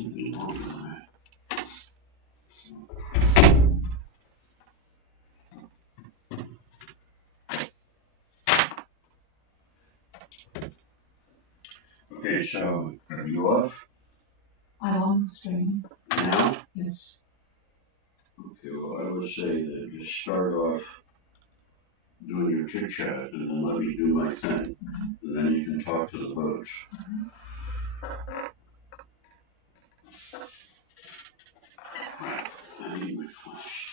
Okay, so are you off? I'm on stream. Now? Yes. Okay, well, I would say that just start off doing your chit chat and then let me do my thing. And then you can talk to the boats. I need my flash.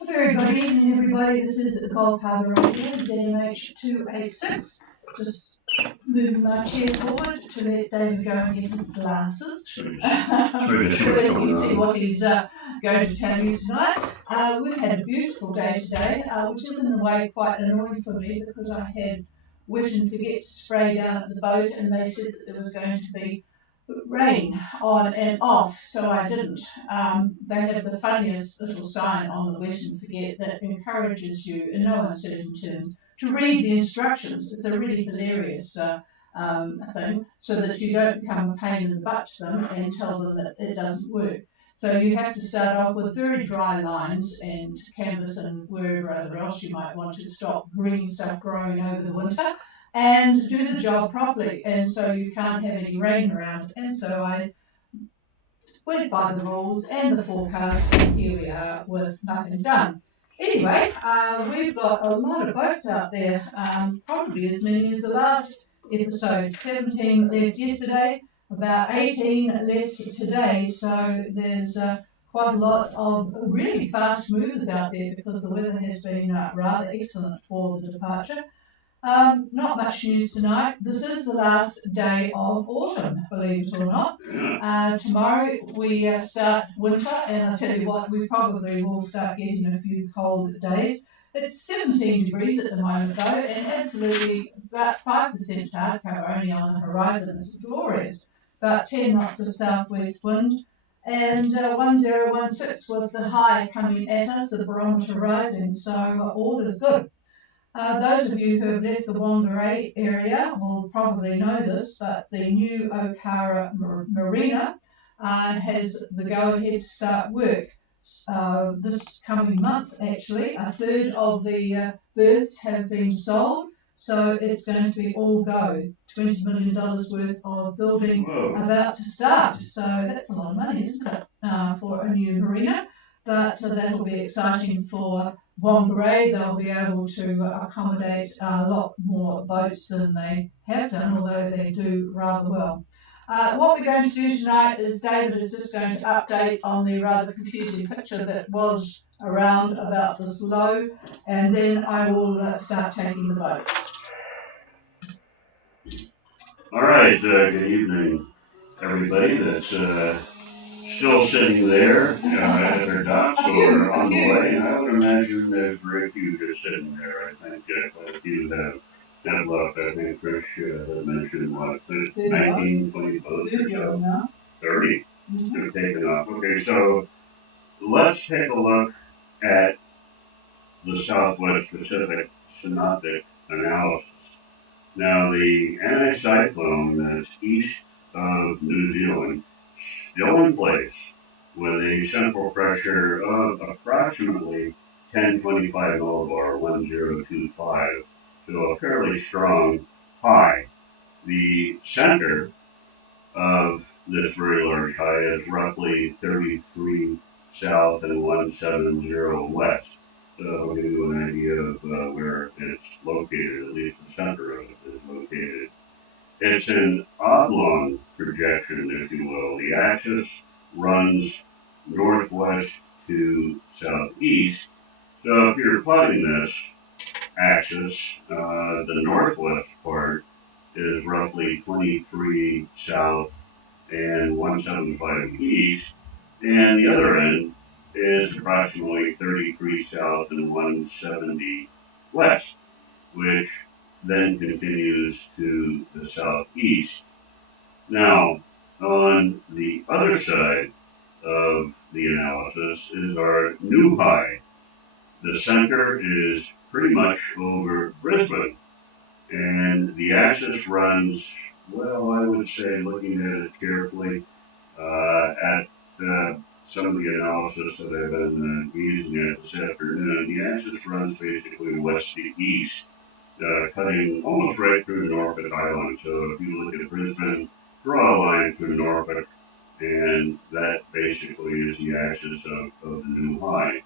A very good evening, everybody. This is Gulf Harbour again, ZMH286. Just moving my chair forward to let David go and get his glasses. So that he can see what he's going to tell you tonight. We've had a beautiful day today, which is in a way quite annoying for me because I had wet and forget to spray down at the boat and they said that there was going to be rain on and off, so I didn't. They have the funniest little sign on the wet and forget that encourages you, in no uncertain terms, to read the instructions. It's a really hilarious thing, so that you don't become a pain in the butt to them and tell them that it doesn't work. So you have to start off with very dry lines and canvas and wherever else you might want to stop green stuff growing over the winter and do the job properly. And so you can't have any rain around. And so I went by the rules and the forecast, and here we are with nothing done. Anyway, we've got a lot of boats out there, probably as many as the last episode. 17 left yesterday, about 18 left today, so there's quite a lot of really fast movers out there because the weather has been rather excellent for the departure. Not much news tonight. This is the last day of autumn, believe it or not. Tomorrow we start winter, and I'll tell you what, we probably will start getting a few cold days. It's 17 degrees at the moment though, and absolutely about 5% cloud cover only on the horizon. It's glorious. About 10 knots of southwest wind, and 1016 with the high coming at us, the barometer rising, so all is good. Those of you who have left the Whangarei area will probably know this, but the new Okara Marina has the go-ahead to start work this coming month, actually. A third of the berths have been sold, so it's going to be all go. $20 million worth of building about to start. So that's a lot of money, isn't it, for a new marina? But that'll be exciting for Whangarei. They'll be able to accommodate a lot more boats than they have done, although they do rather well. What we're going to do tonight is David is just going to update on the rather confusing picture that was around about this low, and then I will start taking the boats. All right, good evening, everybody that's still sitting there at their docks or on the way. And I would imagine there's very few just sitting there. I think quite a few have left. I think Trish had mentioned, what, 19, 20 boats or so? 30 have taken off. Okay, so let's take a look at the Southwest Pacific synoptic analysis. Now, the anticyclone that's east of New Zealand still in place with a central pressure of approximately 1025 millibar, 1025, so a fairly strong high. The center of this very large high is roughly 33 south and 170 west. So I'll give you an idea of where it's located, at least the center of it is located. It's an oblong projection, if you will. The axis runs northwest to southeast. So if you're plotting this axis, the northwest part is roughly 23 south and 175 east, and the other end is approximately 33 south and 170 west, which then continues to the southeast. Now, on the other side of the analysis is our new high. The center is pretty much over Brisbane, and the axis runs well, I would say looking at it carefully, at some of the analysis that I've been using it this afternoon, the axis runs basically west to east, cutting almost right through Norfolk Island. So if you look at Brisbane, draw a line through Norfolk, and that basically is the axis of the new high.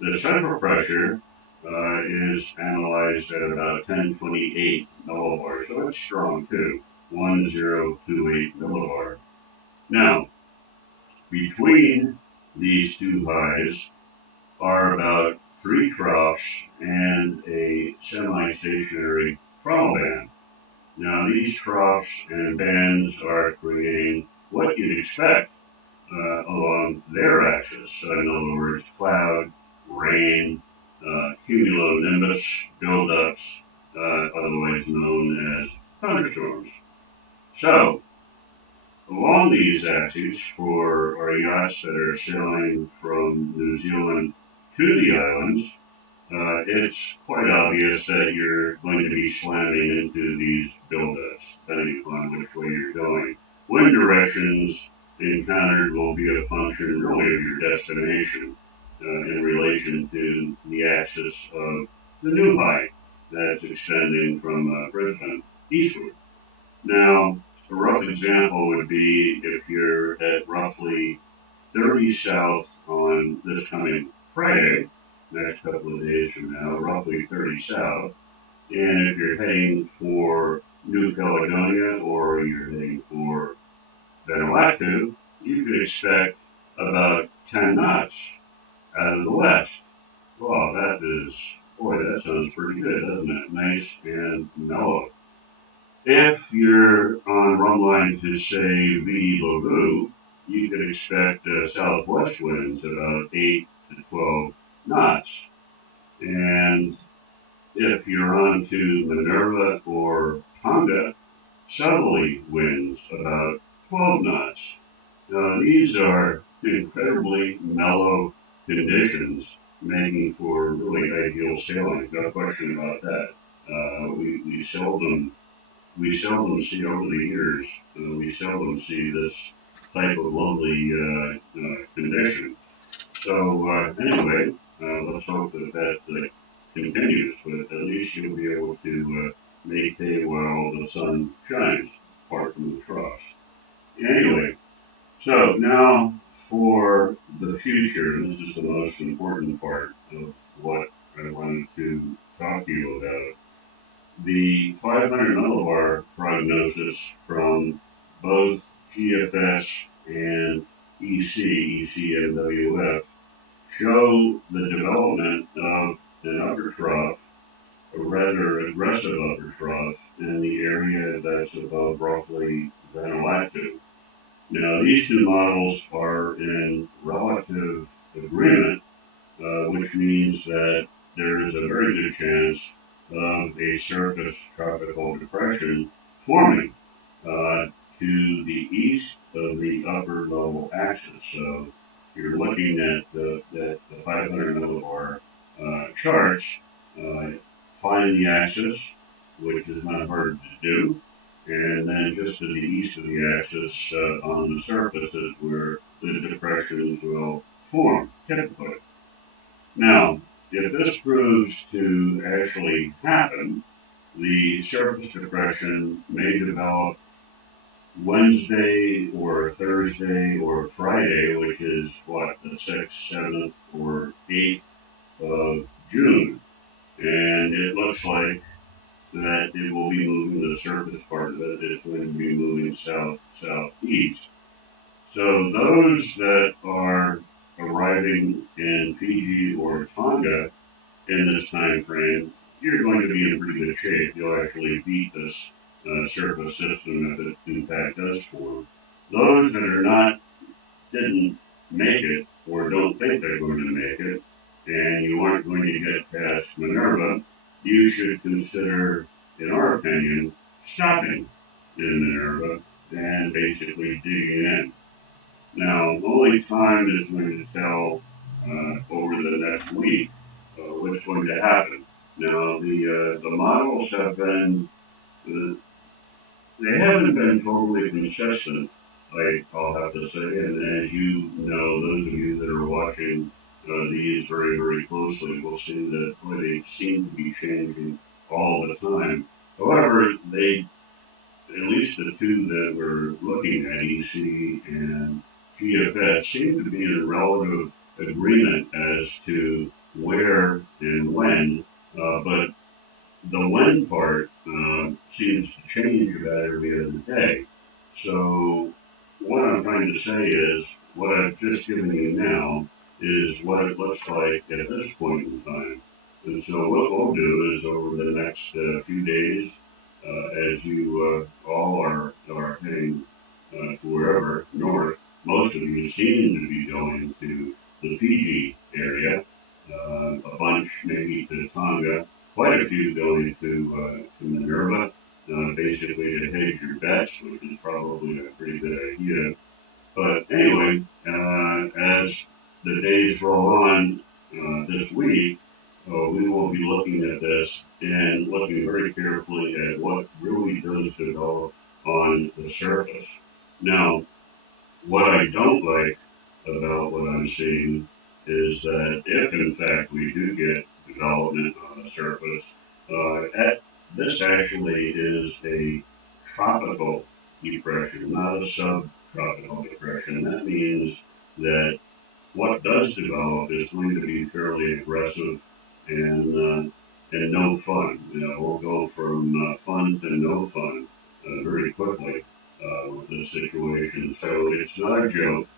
The central pressure is analyzed at about 1028 millibar, so it's strong too, 1028 millibar. Now, between these two highs are about three troughs and a semi-stationary frontal band. Now, these troughs and bands are creating what you'd expect along their axis. So in other words, cloud, rain, cumulonimbus buildups, otherwise known as thunderstorms. So, along these axes, for our yachts that are sailing from New Zealand to the islands, it's quite obvious that you're going to be slamming into these buildups, depending upon which way you're going. Wind directions encountered will be a function really of your destination in relation to the axis of the new high that's extending from Brisbane eastward. Now, a rough example would be if you're at roughly 30 south on this coming Friday, next couple of days from now, roughly 30 south, and if you're heading for New Caledonia or you're heading for Vanuatu, you could expect about 10 knots out of the west. Well, that is, boy, that sounds pretty good, doesn't it? Nice and mellow. If you're on run line to say V Larue, you could expect southwest winds about 8 to 12 knots. And if you're on to Minerva or Tonga, southerly winds about 12 knots. These are incredibly mellow conditions, making for really ideal sailing. No question about that. We seldom see over the years, we seldom see this type of lovely condition. So anyway, let's hope that continues, but at least you'll be able to make hay while the sun shines, apart from the frost. Anyway, so now for the future, this is the most important part of what I wanted to talk to you about. The 500 millibar prognosis from both GFS and ECMWF show the development of an upper trough, a rather aggressive upper trough, in the area that's above roughly Vanuatu. Now, these two models are in relative agreement, which means that there is a very good chance of a surface tropical depression forming to the east of the upper level axis. So you're looking at the 500 millibar charts, uh, find the axis, which is not hard to do, and then just to the east of the axis on the surface is where the depressions will form, typically. Now, if this proves to actually happen, the surface depression may develop Wednesday or Thursday or Friday, which is what, the 6th, 7th, or 8th of June. And it looks like that it will be moving, the surface part of it is going to be moving southeast. So those that are arriving in Fiji or Tonga in this time frame, you're going to be in pretty good shape. You'll actually beat this surface system if it in fact does form. Those that are not, didn't make it, or don't think they're going to make it, and you aren't going to get past Minerva, you should consider, in our opinion, stopping in Minerva and basically digging in. Now, only time is going to tell over the next week what's going to happen. Now, the models have been they haven't been totally consistent, I'll have to say. And as you know, those of you that are watching these very, very closely will see that boy, they seem to be changing all the time. However, they, at least the two that we're looking at, EC and GFS, seem to be in relative agreement as to where and when. But the when part seems to change about every other day. So what I'm trying to say is what I've just given you now is what it looks like at this point in time. And so what we'll do is over the next few days, as you all are heading to wherever north, most of you seem to be going to the Fiji area, a bunch maybe to Tonga, quite a few going to Minerva, basically to hedge your bets, which is probably a pretty good idea. But anyway, as the days roll on this week, we will be looking at this and looking very carefully at what really does develop on the surface. Now, what I don't like about what I'm seeing is that if in fact we do get development on the surface, this actually is a tropical depression, not a subtropical depression. That means that what does develop is going to be fairly aggressive and no fun. You know, we'll go from fun to no fun very quickly with this situation. So it's not a joke,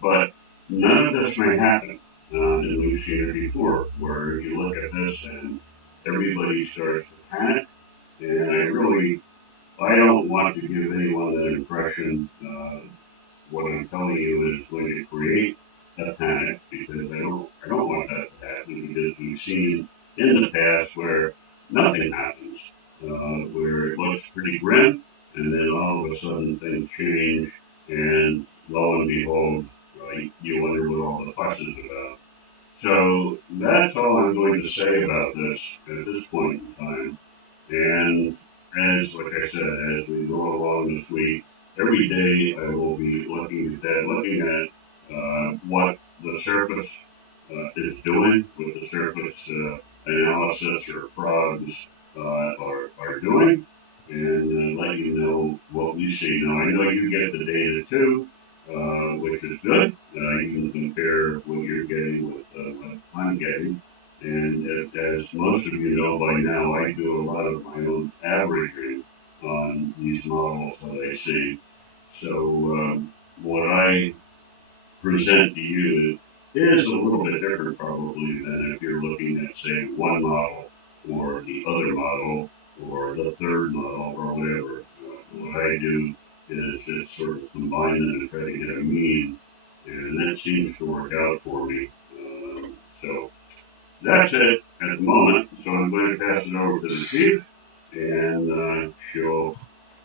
but none of this may happen. And we've seen it before, where you look at this and everybody starts to panic. And I don't want to give anyone that impression. What I'm telling you is going to create a panic because I don't want that to happen because we've seen in the past where nothing happens, where it looks pretty grim, and then all of a sudden things change, and lo and behold, you wonder what all the fuss is about. So that's all I'm going to say about this at this point in time. And like I said, as we go along this week, every day I will be looking at that, looking at what the surface is doing, what the surface analysis or frogs are doing, and let you know what we see. Now, I know you get the data too, which is good. You can compare what you're getting with what I'm getting. And as most of you know by now, I do a lot of my own averaging on these models that I see. So what I present to you is a little bit different probably than if you're looking at, say, one model or the other model or the third model or whatever. What I do is just sort of combine them and try to get a mean, and that seems to work out for me. So that's it at the moment. So I'm going to pass it over to the chief, and she'll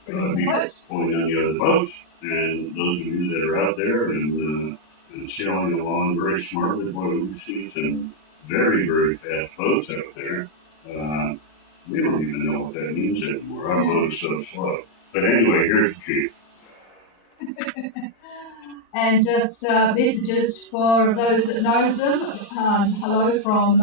be pulling on the other boats. And those of you that are out there and sailing along very smartly, boy, we see some very, very fast boats out there. Uh, we don't even know what that means anymore. Our boat is so slow. But anyway, here's the chief. And just messages for those that know them. Hello from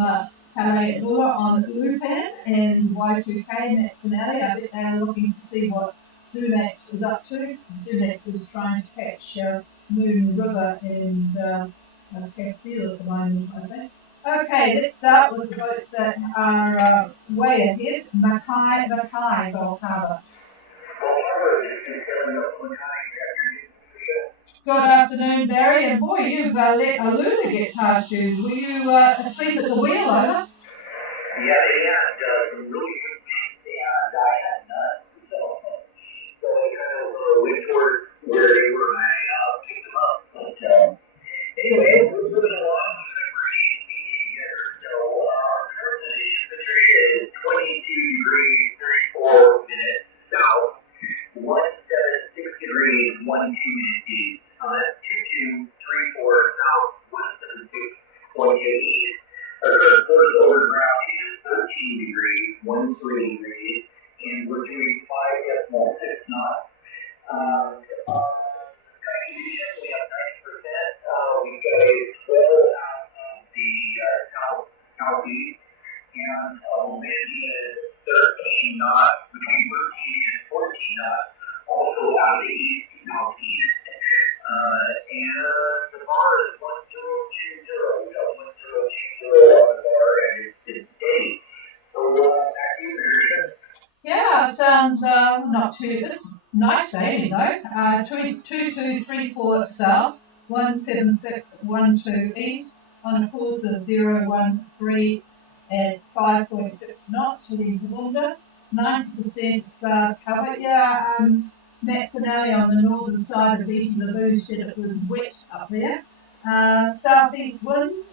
Calais Nora on Lupan and Y2K Max and Ali. I bet they are looking to see what Zumax is up to. Zumax is trying to catch Moon River and Castile at the moment, I think. Okay, let's start with the boats that are way ahead. Mackay, Gulf Harbour. Good afternoon, Barry. And boy, you've let a Luna get past you. Were you asleep at the wheel, over? Yeah, some really good beats, and I had none. So I kind of went towards where they were when I picked them up. But anyway, we're moving along. Here. So currently the temperature is 22 degrees, 34 minutes south, 176 degrees, 12 minutes east. That's 2234 south, 176.8 east. Our current course over ground is 13 degrees, 13 degrees, and we're doing 5 decimal 6 sounds not too, it's nice sailing though. 2234 south, 17612 east, on a course of 013 at 5.6 knots heading to Wunda. 90% cloud cover. Yeah, Matt Sinelli on the northern side of Beatty Lagoon said it was wet up there. Southeast wind,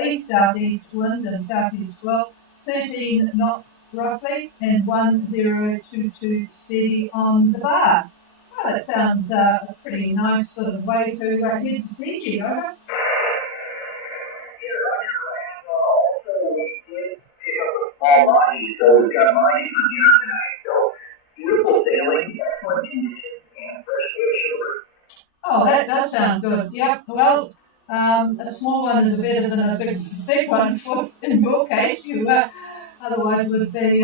east-southeast wind and southeast swell, 13 knots roughly, and 1022 steady on the bar. Well, that sounds a pretty nice sort of way to head to Fiji, over. Small body, so we've got mining for dinner tonight. So beautiful sailing, excellent conditions, and fresh fish over. Oh, that does sound good. Yep. Well, a small one is better than a big one. For in your case, you otherwise would be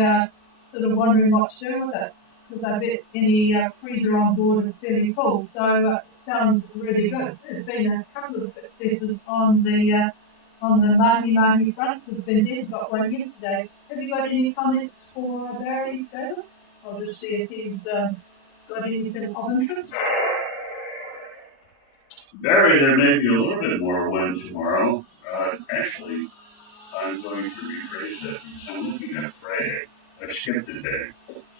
sort of wondering what to do with it, because I bet any freezer on board is fairly full. So it sounds really good. There's been a couple of successes on the mahi front, because Vendetta got one yesterday. Have you got any comments for Barry, David? I'll just see if he's got anything of interest. Barry, there may be a little bit more wind tomorrow. Actually, I'm going to rephrase that because I'm looking at Friday. I skipped a day.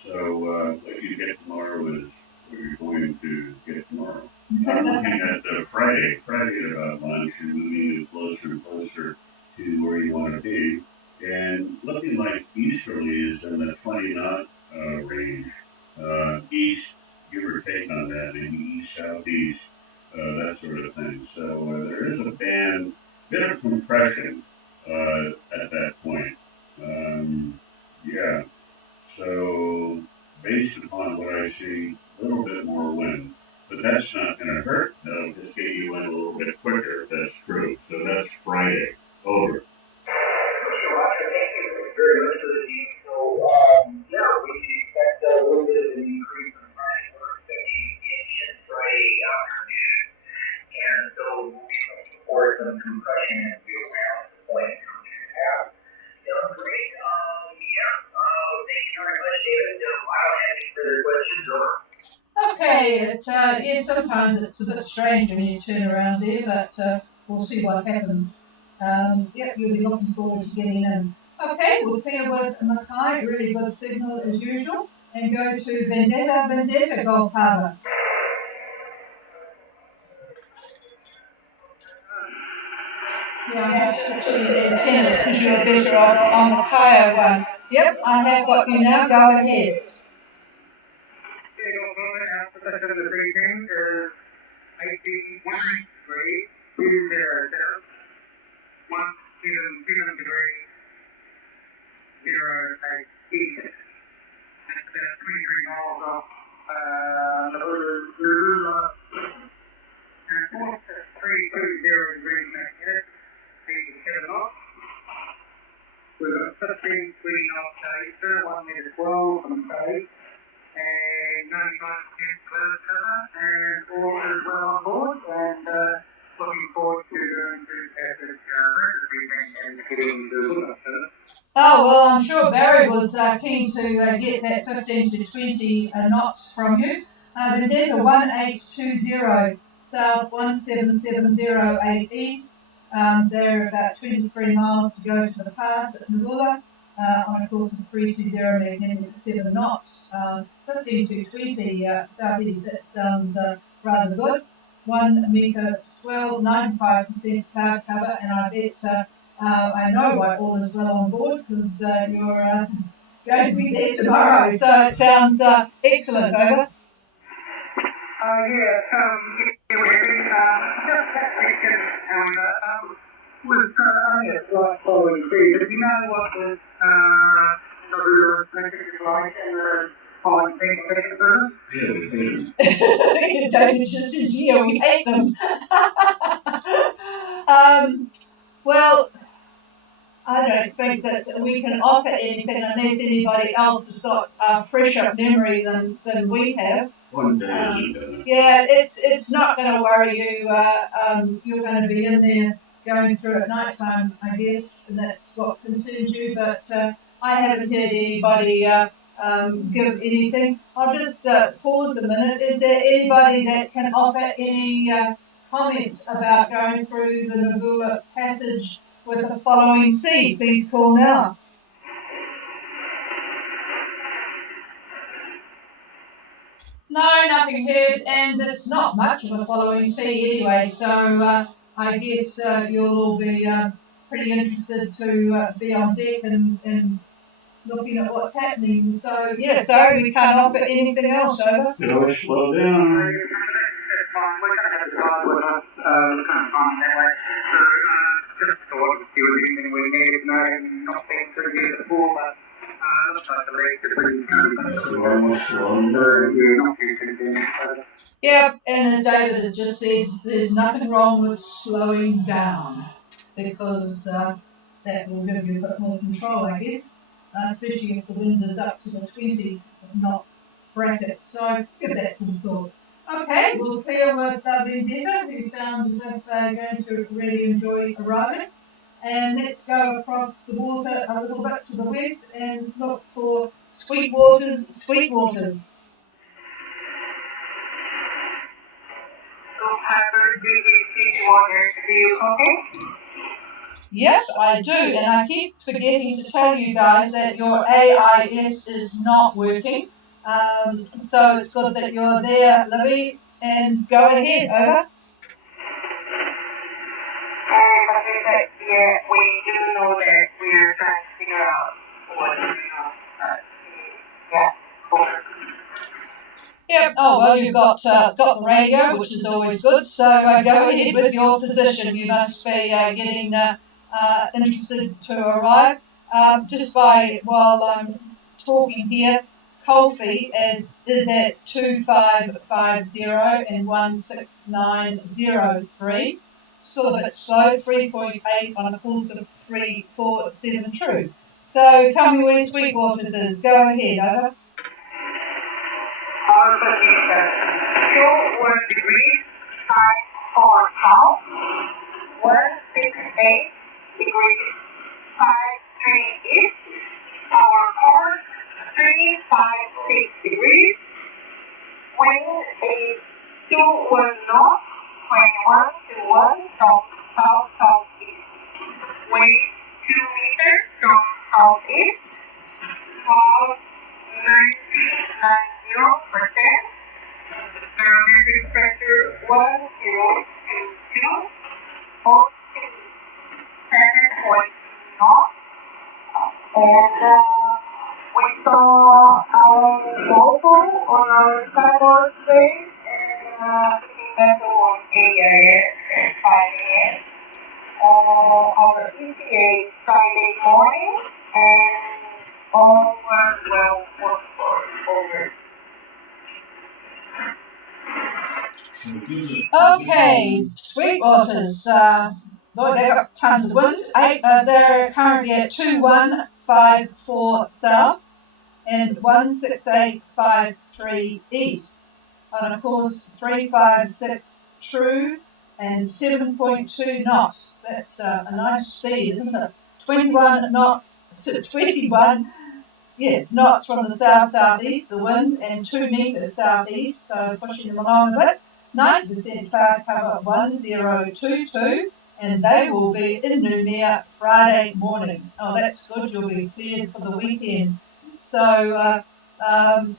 So what you get tomorrow is what you're going to get tomorrow. I'm looking at Friday. Friday at about lunch, you're moving closer and closer to where you want to be. And looking like easterly is in the 20 knot range. East, give or take on that, maybe east, southeast. That sort of thing. So there is a bit of compression at that point. Yeah. So based upon what I see, a little bit more wind, but that's not going to hurt. That'll just get you in a little bit quicker if that's true. So that's Friday. Over. Roger, thank you very much for the team. So, yeah, we can expect a little bit of an increase in Friday. We're expecting in Friday afternoon. And so we'll be looking for some compression as we go around the point and come to the path. Great. Thank you very much, David. I don't have any further questions. Over. Okay, yes, sometimes it's a bit strange when you turn around there, but we'll see what happens. Yep, you'll be looking forward to getting in. Okay, we'll clear with Mackay, really good signal as usual, and go to Vendetta, Gulf Harbour. Yeah, I'm just switching the antennas because you're better off on the Kaya one. Yep, I have got you now. Go ahead. We've got 15 sweetie off chaser, 1 meter 12 from base, and 95% cloud cover, and all is well on board, and looking forward to doing this epic record briefing and getting the winner. Oh, well, I'm sure Barry was keen to get that 15 to 20 knots from you. Vendetta 1820 south, 17708 east. They're about 23 miles to go to the pass at Nagula on a course of 320 magnetic at 7 knots. 15 to 20 southeast, that sounds rather good. 1 metre swell, 95% cloud cover, and I bet I know why all is well on board, because you're going to be there tomorrow. So it sounds excellent, over. With only a slight following speed, do you know what the Naruto metric is like in the following speed of the Yeah, David just says, yeah, we hate them. Well, I don't think that we can offer anything unless anybody else has got a fresher memory than we have. One day isn't gonna. Yeah, it's not going to worry you. You're going to be in there going through at night time, I guess, and that's what concerns you. But I haven't heard anybody give anything. I'll just pause a minute. Is there anybody that can offer any comments about going through the Nabula passage with the following sea? Please call now. No, nothing heard, and it's not much of a following sea anyway, so I guess you'll all be pretty interested to be on deck and looking at what's happening. So, yeah, sorry, we can't offer anything else, over. You know, slow down. Yep, and as David has just said, there's nothing wrong with slowing down, because that will give you a bit more control, I guess, especially if the wind is up to the 20 knot bracket. So give that some thought. Okay, we'll clear with Vendetta, who sounds as if they're going to really enjoy arriving. And let's go across the water a little bit to the west and look for Sweetwater's Sweetwaters. Yes, I do, and I keep forgetting to tell you guys that your AIS is not working. So it's good that you're there, Libby, and go ahead, over. Yeah, we do know that we are trying to figure out what Yep. Oh well, you've got the radio, which is always good. So go ahead with your position. You must be getting interested to arrive. Just while I'm talking here, Colfie is at 2550 and 16903. Sort of a bit slow, 3.8 on a course of 347 true. So tell me where Sweetwaters is. Go ahead, over. Our position, 21 degrees, 54 south, 168 degrees, 53 east, our course, 356 degrees, wind is 21 north, 21 to 1 from south-southeast, wind 2 meters from southeast, cloud 90%, barometric pressure 1022, posting 7.0 knots, and we saw our logo on our cyber space and vessel on AIS at 5 a.m. Our ETA Friday morning, and all were well worked for over. Okay, Sweetwaters. Boy, they've got tons of wind. They're currently at 2154 south and 16853 east. And of course, 356 true and 7.2 knots. That's a nice speed, isn't it? 21 knots, 21, yes, knots from the south-southeast, the wind, and 2 meters southeast, so pushing them along a bit. 90% cloud cover 1022, and they will be in Noumea Friday morning. Oh, that's good. You'll be cleared for the weekend. So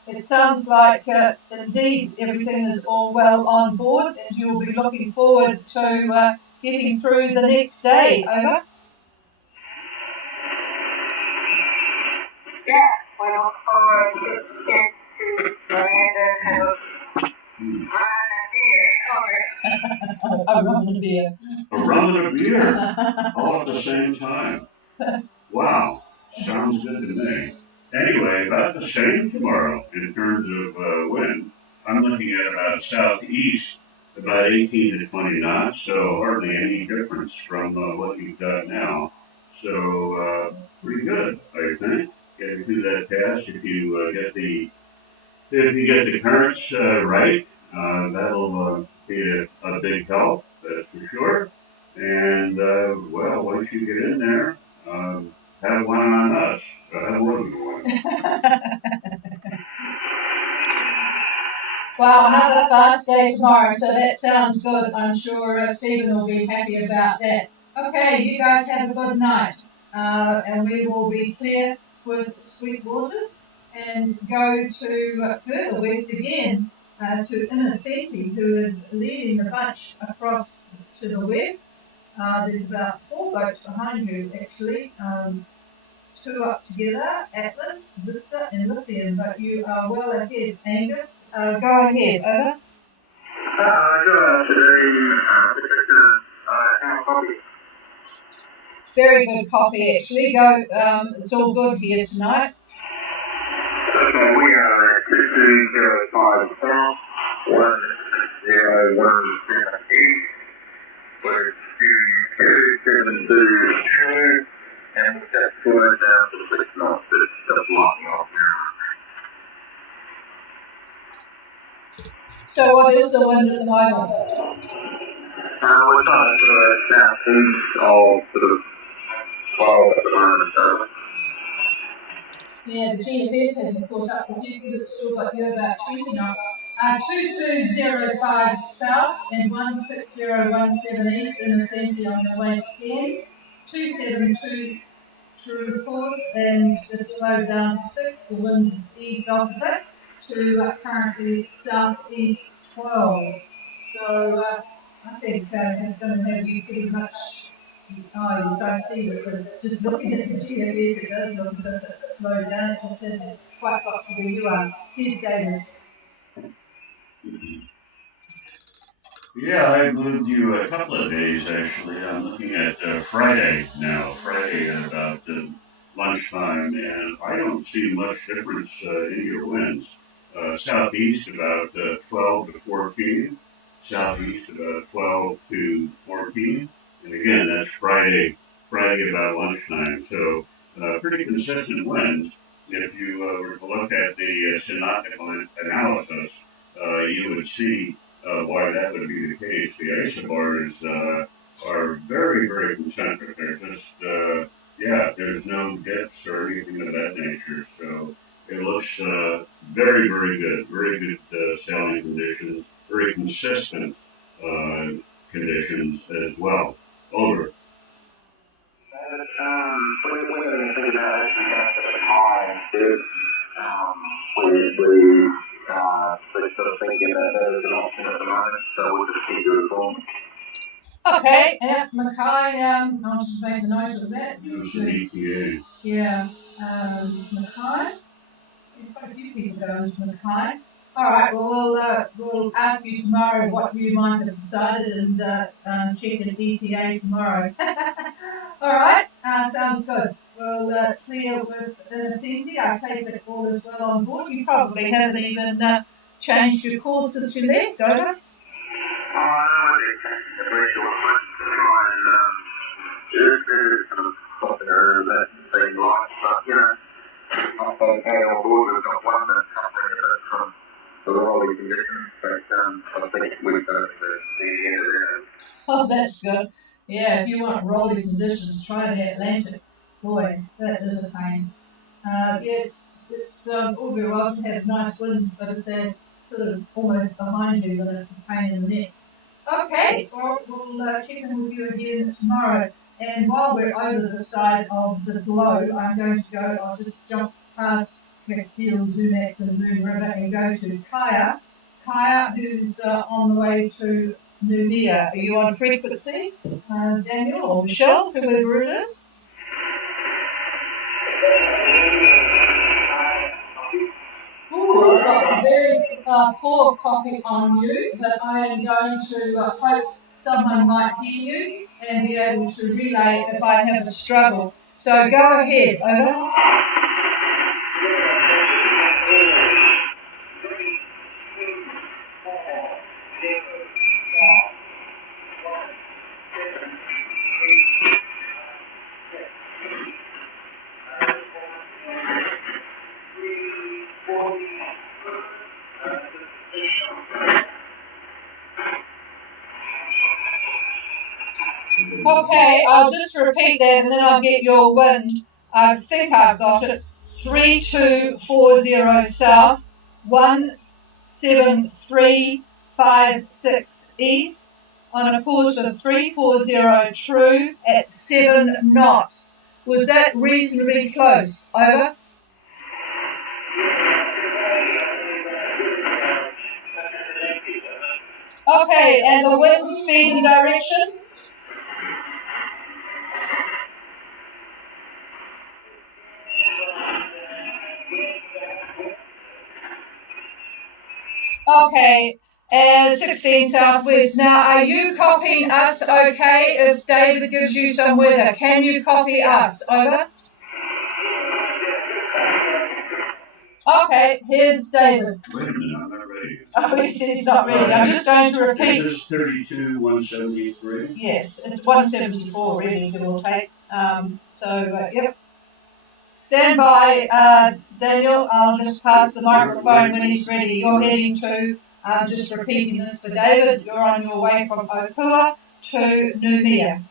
it sounds like indeed everything is all well on board, and you'll be looking forward to getting through the next day. Over. Yeah, we look forward to get to land and have A rum and a beer. A rum and a beer, all at the same time. Wow, sounds good to me. Anyway, about the same tomorrow in terms of wind. I'm looking at about southeast, about 18 to 20 knots, so hardly any difference from what you've got now. So pretty good, I think. Getting through that pass, if you get the currents right, that'll be a big help, that's for sure. And well, once you get in there, have one on us. Have more than one. Wow, another fast day tomorrow, so that sounds good. I'm sure Stephen will be happy about that. Okay, you guys have a good night, and we will be clear with Sweet Waters and go to further west again to Innocenti, who is leading the bunch across to the west. There's about 4 boats behind you, actually. 2 up together, Atlas, Vista, and Lithium, but you are well ahead. Angus, go ahead, over. Very good copy, actually. Go. It's all good here tonight. Okay, we are at 2205 south, 10178. We're steering 272, and we've got slow down to 6 knots. It's just locking off now. So what is the wind at the moment? We're trying to southeast of sort of 12 at the moment, so. Yeah, the GFS hasn't caught up with you because it's still got you about 20 knots. 2205 south and 16017 east in the centre on your way to Cairns. 272 true course and just slowed down to 6. The wind is eased off a bit to currently southeast 12. So I think it's going to have you pretty much. Oh, yes, I see. Just looking at the GFS, it does look as if it's slowed down. It just hasn't quite got to where you are. Here's David. Yeah, I moved you a couple of days actually. I'm looking at Friday now. Friday at about lunchtime, and I don't see much difference in your winds. Southeast about 12 to 14, southeast about 12 to 14, and again that's Friday about lunchtime. So pretty consistent winds. If you were to look at the synoptical analysis, you would see why that would be the case. The isobars are very, very concentric. They're just, there's no dips or anything of that nature. So it looks very, very good. Very good sailing conditions. Very consistent conditions as well. Over. We're thinking about actually going to the high instead. We're sort of thinking that there's an option at the moment, so we'll just keep you informed. Okay, yeah, Mackay, I'll just make a note of that. ETA. Yeah, Mackay. Quite a few people go into Mackay. All right, well, we'll ask you tomorrow what you might have decided and check an ETA tomorrow. All right, sounds good. We'll clear with Innocenti. I take it all is well on board. You probably haven't even changed your course since you left, over. Oh, that's good. Yeah, if you want rolling conditions, try the Atlantic. Boy, that is a pain. It's all very well to have nice winds, but if they're sort of almost behind you, then it's a pain in the neck. Okay, well, we'll check in with you again tomorrow. And while we're over the side of the globe, I'm going to go, I'll just jump past Castile, Zumax and Moon River and go to Kaya. Kaya, who's on the way to Numia. Are you on frequency, Daniel or Michelle, whoever it is? Ooh, I've got a very poor copy on you, but I am going to hope someone might hear you and be able to relay if I have a struggle. So go ahead, over. Okay, I'll just repeat that and then I'll get your wind. I think I've got it. 3240 south, 173 356 east on a course of 340 true at 7 knots. Was that reasonably close? Over. Okay, and the wind speed and direction? Okay, 16 southwest. Now, are you copying us okay if David gives you some weather? Can you copy us? Over. Okay, here's David. Wait a minute, I'm not ready. Oh, he's not ready. I'm just going to repeat. Is this 32, 173? Yes, it's 174 really, give or take. Yep. Stand by, Daniel. I'll just pass the microphone when he's ready. You're heading to, just repeating this for David, you're on your way from Opua to Noumea.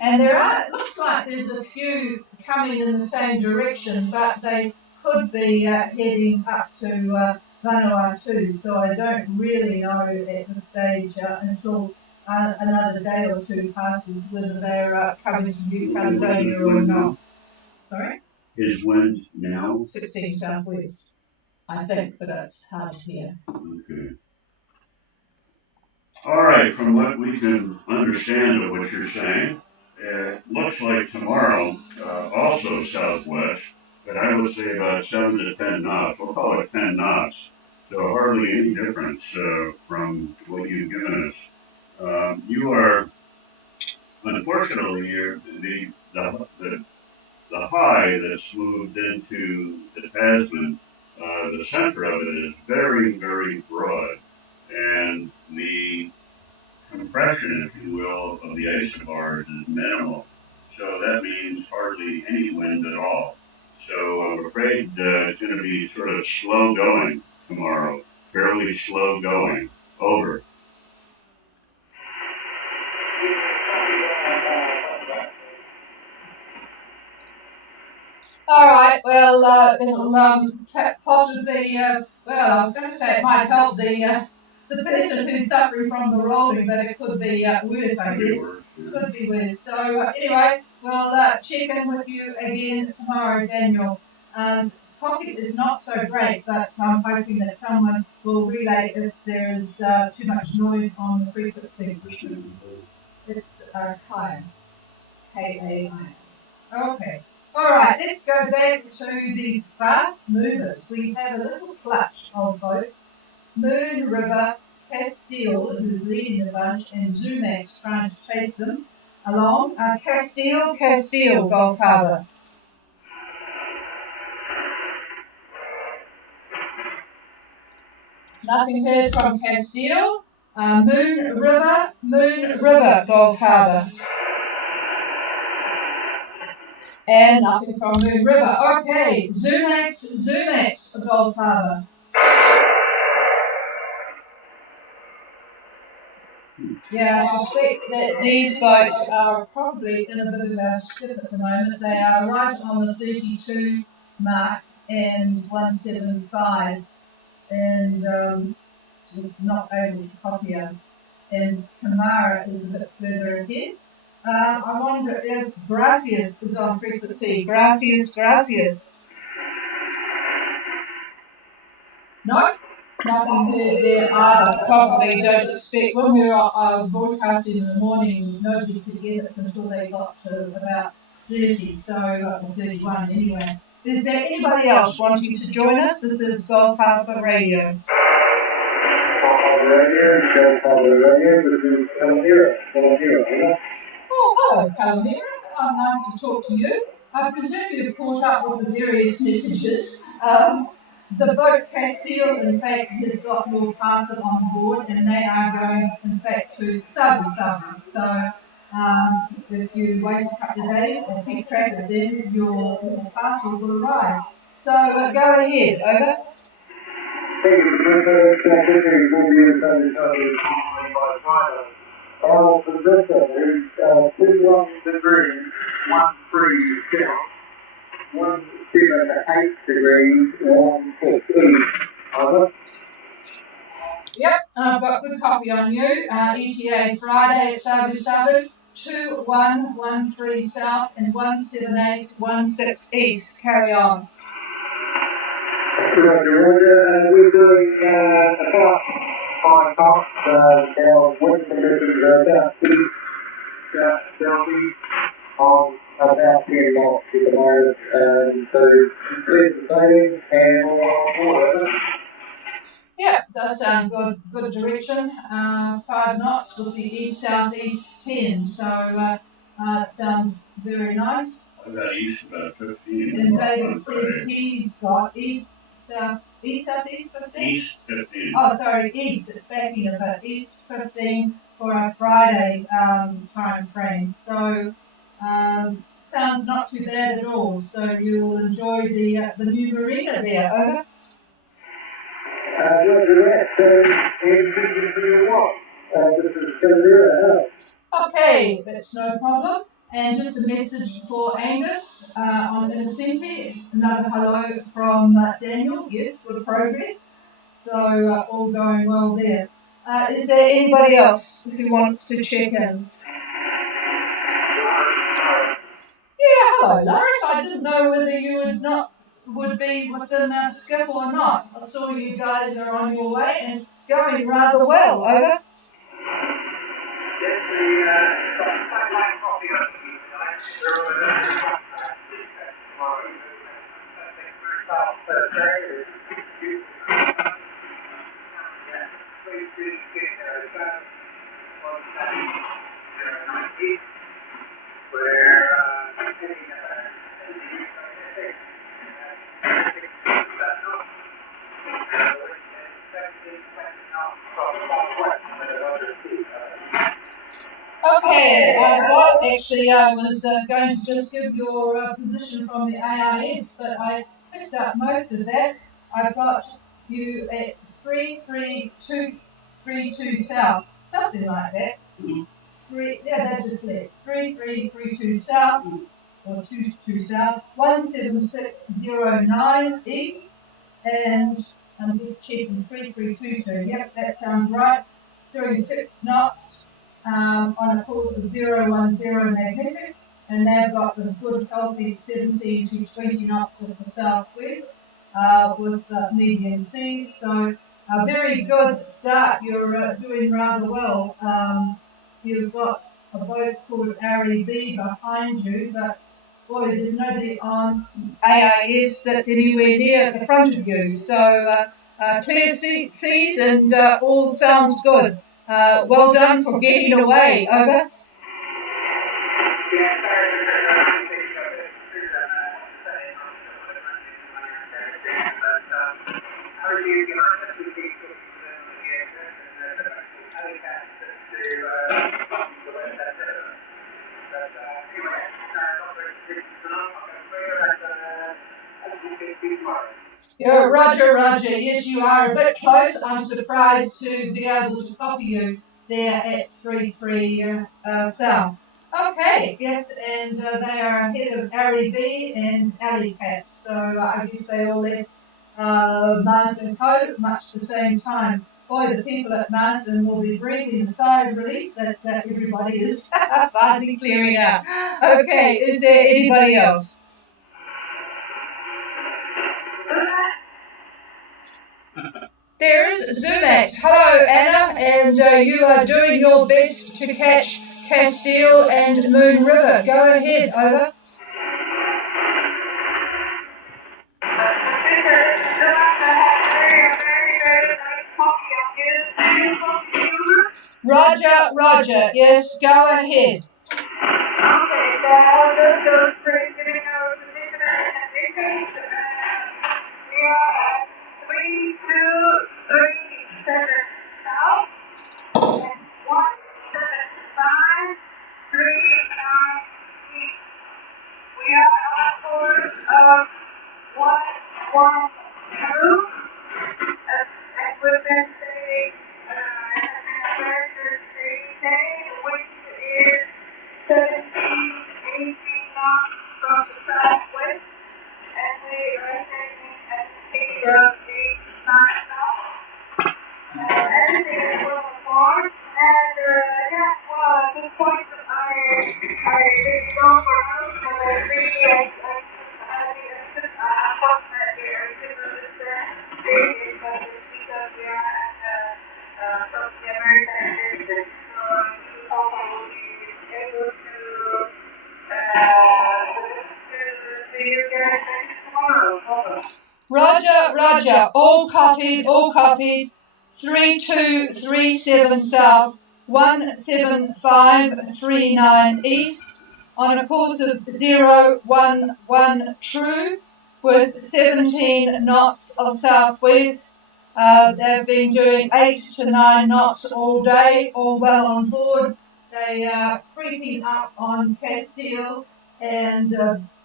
And it looks like there's a few coming in the same direction, but they could be heading up to Vanuatu, so I don't really know at this stage until another day or two passes whether they're coming to New Caledonia or not. Sorry? Is wind now? 16 southwest, I think, but it's hard to hear. Okay. All right, from what we can understand of what you're saying, it looks like tomorrow, also southwest, but I would say about 7 to 10 knots. We'll call it 10 knots. So hardly any difference from what you've given us. You are, unfortunately, the high that's moved into the Tasman, the center of it is very, very broad, and the compression, if you will, of the isobars is minimal. So that means hardly any wind at all. So I'm afraid it's going to be sort of slow going tomorrow, fairly slow going. Over. All right, well, it'll possibly, I was going to say it might help the person who's suffering from the rolling, but it could be worse, I guess. Could be worse. So anyway, we'll check in with you again tomorrow, Daniel. Pocket is not so great, but I'm hoping that someone will relay if there is too much noise on the frequency. It's higher. K-A-I. Okay. All right, let's go back to these fast movers. We have a little clutch of boats. Moon River, Castile, who's leading the bunch, and Zumax trying to chase them along. Castile, Gulf Harbour. Nothing heard from Castile. Moon River, Gulf Harbour. And nothing from Moon River. Okay, Zumax, Gulf Harbour. Yeah, I suspect that these boats are probably in a bit of a skip at the moment. They are right on the 32 mark and 175, and just not able to copy us. And Kamara is a bit further ahead. I wonder if Gracias is on frequency. Gracias. No? Nothing heard there either. Probably don't expect. When we were broadcasting in the morning, nobody could get us until they got to about 30, or 31 anyway. Is there anybody else wanting to join us? This is Gulf Harbour Radio. Oh, hello, Calamira. Nice to talk to you. I presume you've caught up with the various messages. The boat Castile, in fact, has got your parcel on board, and they are going, in fact, to Sabu. So, if you wait a couple of days and keep track of them, your parcel will arrive. So, go ahead. Over. Position is 21 degrees, 13 south, 17 8 degrees, 16 east. Over. Yep, I've got good copy on you. ETA Friday at Sabu Sabu, 2113 South and 17816 East. Carry on. Roger, we're doing about 5 knots, our wind conditions are about east, southeast on about 10 knots at the moment, so clear the sailing and all on board. Yeah, does sound good. Good direction. 5 knots with the east-southeast 10. So it sounds very nice. I've got east about 15. And David says he's got east, southeast 15? East 15. Oh, sorry, east. It's backing a bit. East 15 for a Friday time frame. So sounds not too bad at all. So you'll enjoy the new marina there. Over. Okay, that's no problem. And just a message for Angus on Innocenti. It's another hello from Daniel. Yes, good progress. So all going well there. Is there anybody else who wants to check in? Yeah, hello, Loris. I didn't know whether you would be within a skip or not. I saw you guys are on your way and going rather well. Over. Okay, actually I was going to just give your position from the AIS, but I picked up most of that. I've got you at 33232 South, something like that. That just left. 3332 South, or 22 South, 17609 East, and I'm just checking 3322. Yep, that sounds right. Doing 6 knots. On a course of 010 magnetic, and they've got the good healthy 17 to 20 knots of the southwest with medium seas. So a very good start. You're doing rather well. You've got a boat called Ari B behind you, but boy, there's nobody on AIS that's anywhere near the front of you. So clear seas and all sounds good. Well done for getting away. Over. You're Roger. Yes, you are a bit close. I'm surprised to be able to copy you there at 33 South. Okay, yes, and they are ahead of Ari B and Ali Caps. So I guess they all left Marsden Cove much the same time. Boy, the people at Marsden will be breathing a sigh of relief that everybody is finally clearing out. Okay, is there anybody else? There is Zumax. Hello, Anna, and you are doing your best to catch Castile and Moon River. Go ahead, over. Roger. Yes, go ahead. Okay, so I'll just go straight giving out the indication. We are at 323 south and 17539 east. We are on course of 112 and within the which is 17, 18 knots from the southwest, and we are taking at the speed of 8 knots. And think so for us, and I appreciate unfortunately I couldn't understand English, but because we are from the American citizen, so you also be able to you guys tomorrow. Roger, Roger. All copied, all copied. 3237 South, 17539 East, on a course of 011 true, with 17 knots of southwest. They've been doing 8 to 9 knots all day, all well on board. They are creeping up on Castile and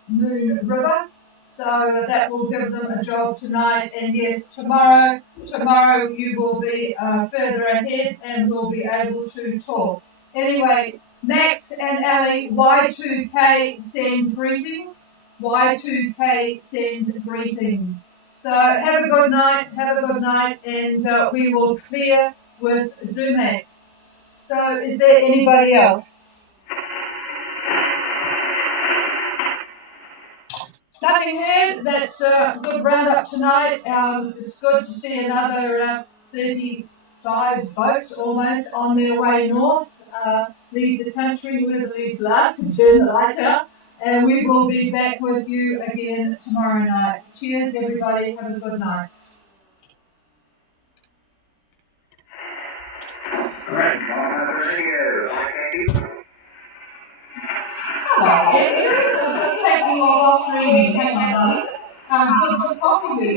Moon River. So that will give them a job tonight, and yes, tomorrow you will be further ahead and we'll be able to talk. Anyway, Max and Ali, Y2K send greetings. Y2K send greetings. So have a good night, and we will clear with Zumax. So is there anybody else? Nothing heard. That's a good roundup tonight. It's good to see another 35 boats almost on their way north. Leave the country, whoever leaves last, and turn the lights out. And we will be back with you again tomorrow night. Cheers, everybody. Have a good night. Alright, Hello, Andrew. I'm just taking off screen. Hang on, darling. Good to copy you.